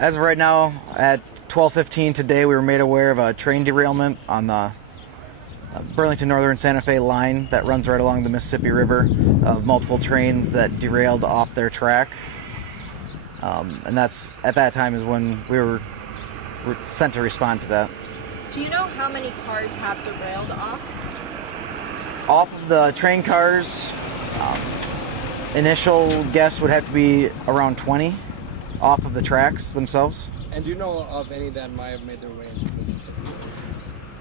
As of right now, at 12:15 today, we were made aware of a train derailment on the Burlington Northern Santa Fe line that runs right along the Mississippi River, of multiple trains that derailed off their track. And that's at that time is when we were sent to respond to that. Do you know how many cars have derailed off? Off of the train cars, initial guess would have to be around 20 off of the tracks themselves. And do you know of any that might have made their way into Mississippi?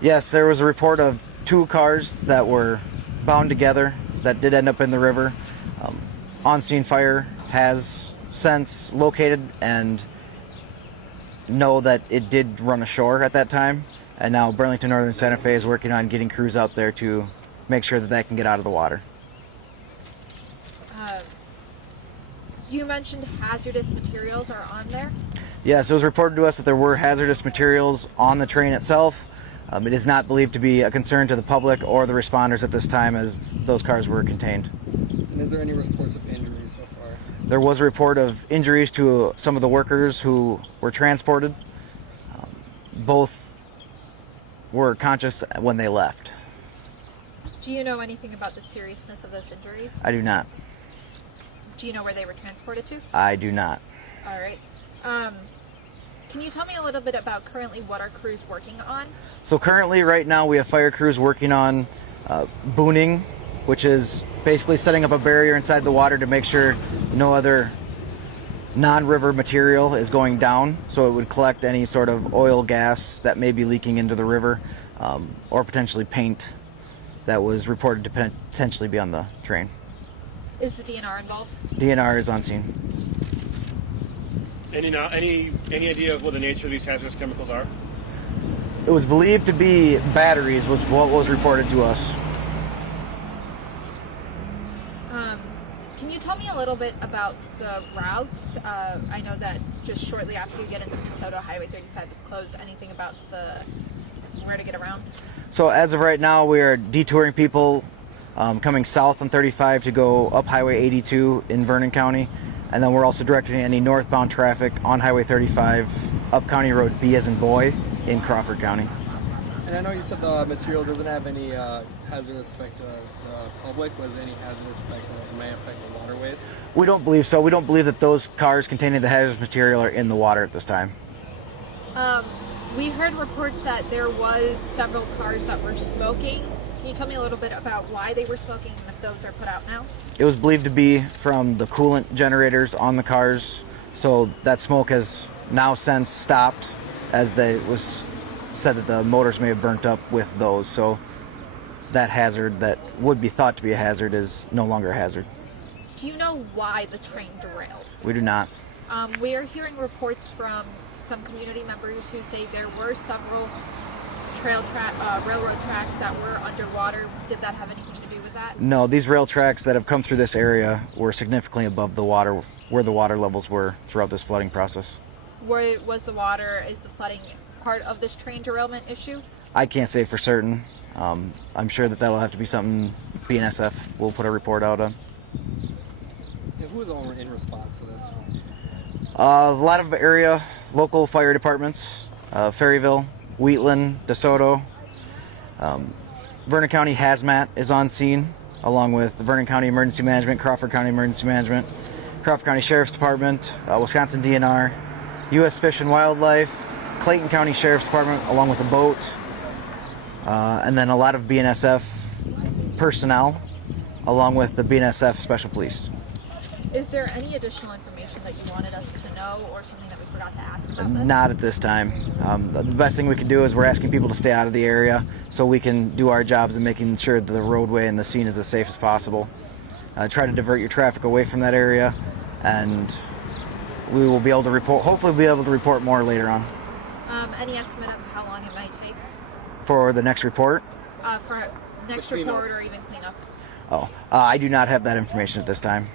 Yes, there was a report of 2 cars that were bound together that did end up in the river. On-scene fire has since located and know that it did run ashore at that time, and now Burlington Northern Santa Fe is working on getting crews out there to make sure that can get out of the water. You mentioned hazardous materials are on there? Yes, it was reported to us that there were hazardous materials on the train itself. It is not believed to be a concern to the public or the responders at this time, as those cars were contained. And is there any reports of injuries so far? There was a report of injuries to some of the workers who were transported. Both were conscious when they left. Do you know anything about the seriousness of those injuries? I do not. Do you know where they were transported to? I do not. All right. Can you tell me a little bit about currently what our crew's working on? So currently, right now, we have fire crews working on booning, which is basically setting up a barrier inside the water to make sure no other non-river material is going down, so it would collect any sort of oil, gas that may be leaking into the river, or potentially paint that was reported to potentially be on the train. Is the DNR involved? DNR is on scene. Any idea of what the nature of these hazardous chemicals are? It was believed to be batteries, was what was reported to us. Can you tell me a little bit about the routes? I know that just shortly after you get into DeSoto, Highway 35 is closed. Anything about where to get around? So as of right now, we are detouring people coming south on 35 to go up Highway 82 in Vernon County. And then we're also directing any northbound traffic on Highway 35 up County Road B as in boy in Crawford County. And I know you said the material doesn't have any hazardous effect to the public. Was there any hazardous effect that may affect the waterways? We don't believe so. We don't believe that those cars containing the hazardous material are in the water at this time. We heard reports that there was several cars that were smoking. Can you tell me a little bit about why they were smoking and if those are put out now? It was believed to be from the coolant generators on the cars, so that smoke has now since stopped, as it was said that the motors may have burnt up with those, so that hazard that would be thought to be a hazard is no longer a hazard. Do you know why the train derailed? We do not. We are hearing reports from some community members who say there were several railroad tracks that were underwater. Did that have anything to do with that? No, these rail tracks that have come through this area were significantly above the water, where the water levels were throughout this flooding process. Is the flooding part of this train derailment issue? I can't say for certain. I'm sure that'll have to be something BNSF will put a report out on. Yeah, who is all in response to this? A lot of area local fire departments, Ferryville, Wheatland, DeSoto. Vernon County Hazmat is on scene, along with the Vernon County Emergency Management, Crawford County Emergency Management, Crawford County Sheriff's Department, Wisconsin DNR, U.S. Fish and Wildlife, Clayton County Sheriff's Department, along with a boat, and then a lot of BNSF personnel, along with the BNSF Special Police. Is there any additional information that you wanted us to know, or something that we forgot to ask about this? Not at this time. The best thing we can do is we're asking people to stay out of the area so we can do our jobs in making sure that the roadway and the scene is as safe as possible. Try to divert your traffic away from that area, and we will be able to report, hopefully we'll be able to report more later on. Any estimate of how long it might take? For the next report? For next report or even cleanup? I do not have that information at this time.